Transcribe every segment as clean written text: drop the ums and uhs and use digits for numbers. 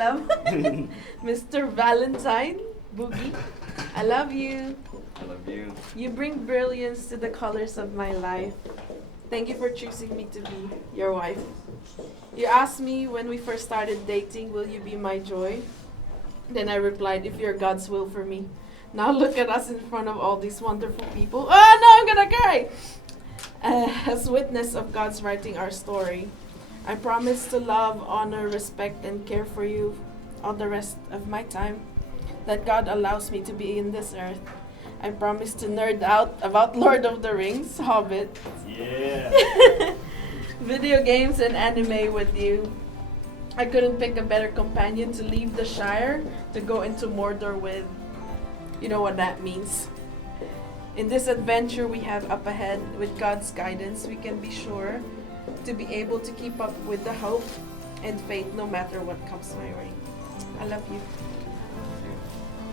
love Mr. Valentine, Boogie. I love you. I love you. You bring brilliance to the colors of my life. Thank you for choosing me to be your wife. You asked me when we first started dating, will you be my joy? Then I replied, if you're God's will for me. Now look at us in front of all these wonderful people. Oh no, I'm gonna cry! As witness of God's writing our story, I promise to love, honor, respect, and care for you all the rest of my time that God allows me to be in this earth. I promise to nerd out about Lord of the Rings, Hobbit, Yeah. video games, and anime with you. I couldn't pick a better companion to leave the Shire to go into Mordor with. You know what that means. In this adventure we have up ahead, with God's guidance, we can be sure to be able to keep up with the hope and faith no matter what comes my way. I love you.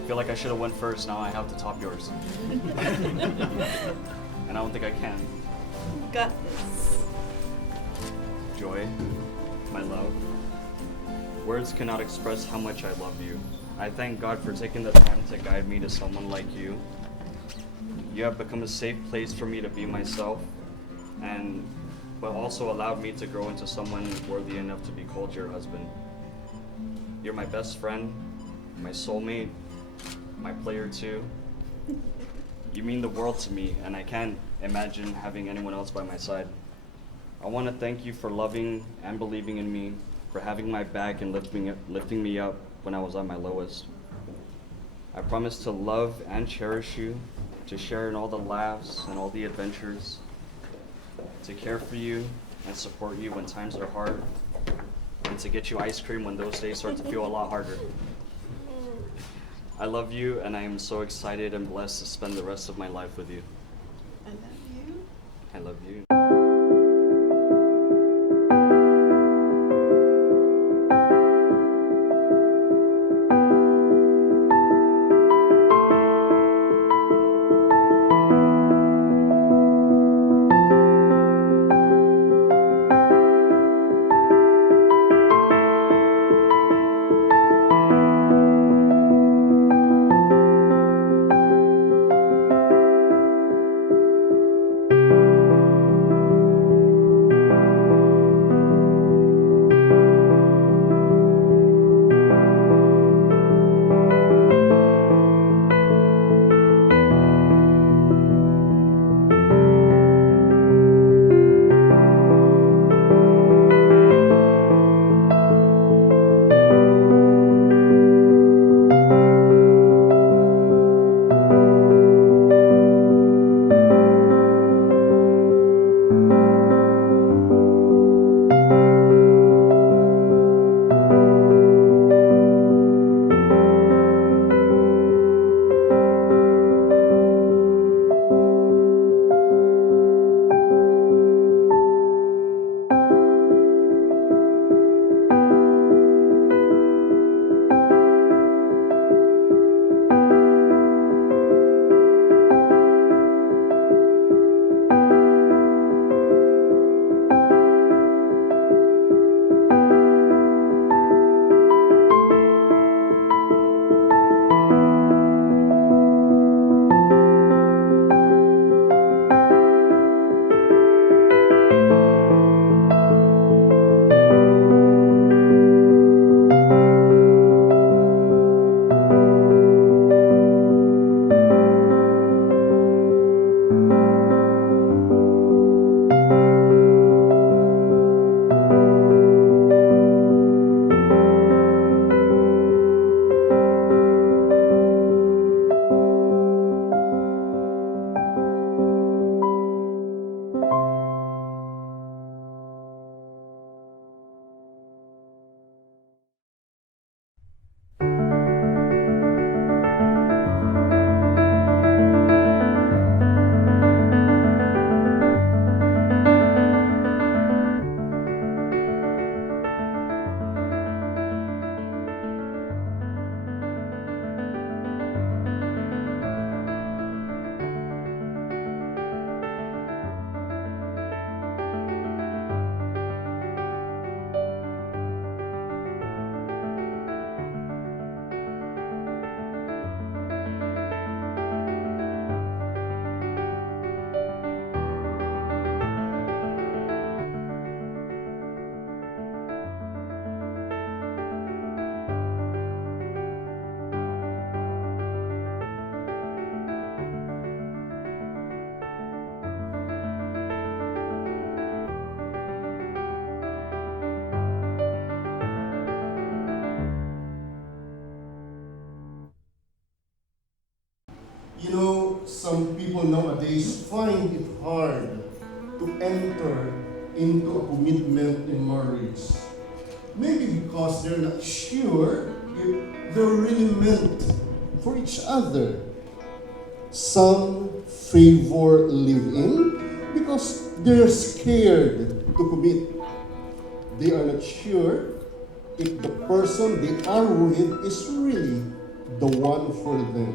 I feel like I should have went first. Now I have to top yours. And I don't think I can. Got this. Joy, my love. Words cannot express how much I love you. I thank God for taking the time to guide me to someone like you. You have become a safe place for me to be myself, but also allowed me to grow into someone worthy enough to be called your husband. You're my best friend, my soulmate, my player too. You mean the world to me, and I can't imagine having anyone else by my side. I want to thank you for loving and believing in me, for having my back and lifting me up when I was at my lowest. I promise to love and cherish you, to share in all the laughs and all the adventures, to care for you and support you when times are hard, and to get you ice cream when those days start to feel a lot harder. I love you, and I am so excited and blessed to spend the rest of my life with you. I love you. I love you. people nowadays find it hard to enter into a commitment in marriage. Maybe because they're not sure if they're really meant for each other. Some favor live-in because they're scared to commit. They are not sure if the person they are with is really the one for them.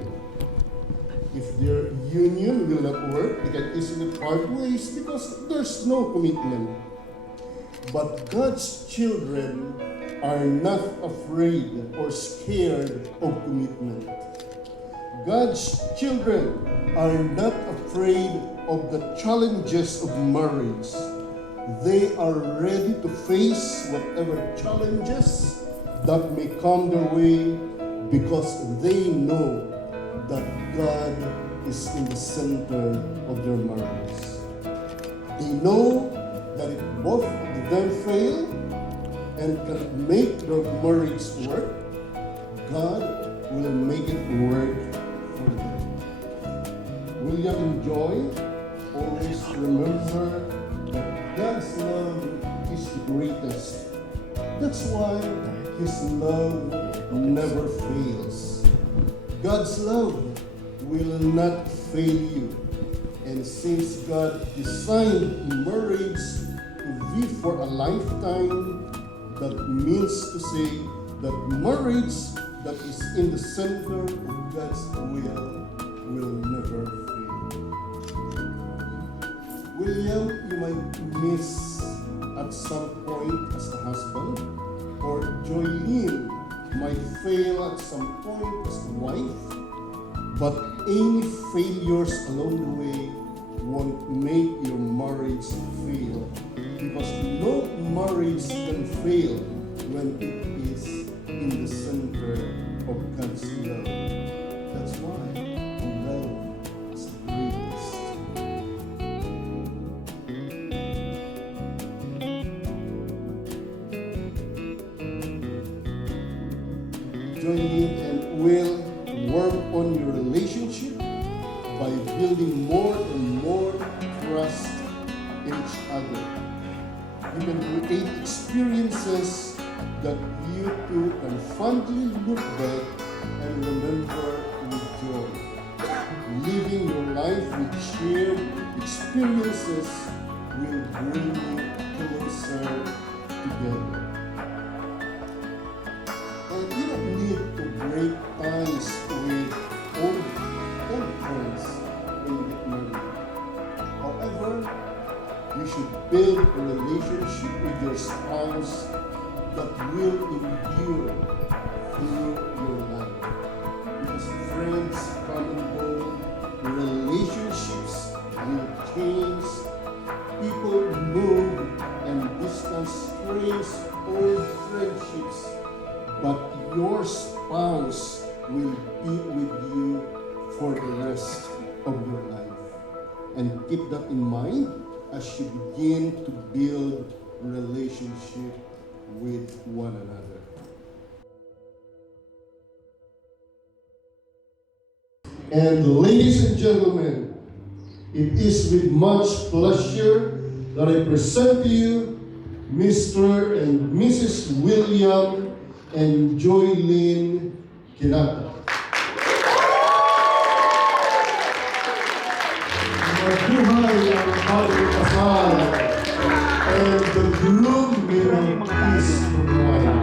If their union will not work, they can easily part ways because there's no commitment. But God's children are not afraid or scared of commitment. God's children are not afraid of the challenges of marriage. They are ready to face whatever challenges that may come their way because they know that God is in the center of their marriage. They know that if both of them fail and can make their marriage work, God will make it work for them. William and Joy always remember that God's love is the greatest. That's why His love never fails. God's love will not fail you. And since God designed marriage to be for a lifetime, that means to say that marriage that is in the center of God's will never fail. William, you might miss at some point as a husband, or Joylene might fail at some point as a wife, but any failures along the way won't make your marriage fail, because no marriage can fail when it is in the center of God's love. That's why love is the greatest. Join and will work on your relationship by building more and more trust in each other. You can create experiences that you two can fondly look back and remember with joy. Living your life with shared experiences will bring you closer together. And you don't need to break ties with old friends when you get married. However, you should build a relationship with your spouse that will endure through your life. Because friends come and go, relationships will change, people move, and distance strains old friendships, but your spouse will be with you for the rest of your life. And keep that in mind as you begin to build relationship with one another. And ladies and gentlemen, it is with much pleasure that I present to you Mr. and Mrs. William and Joylene Kinata. Mabuhay ang bagong kasal, and the groom may ang peace of mind.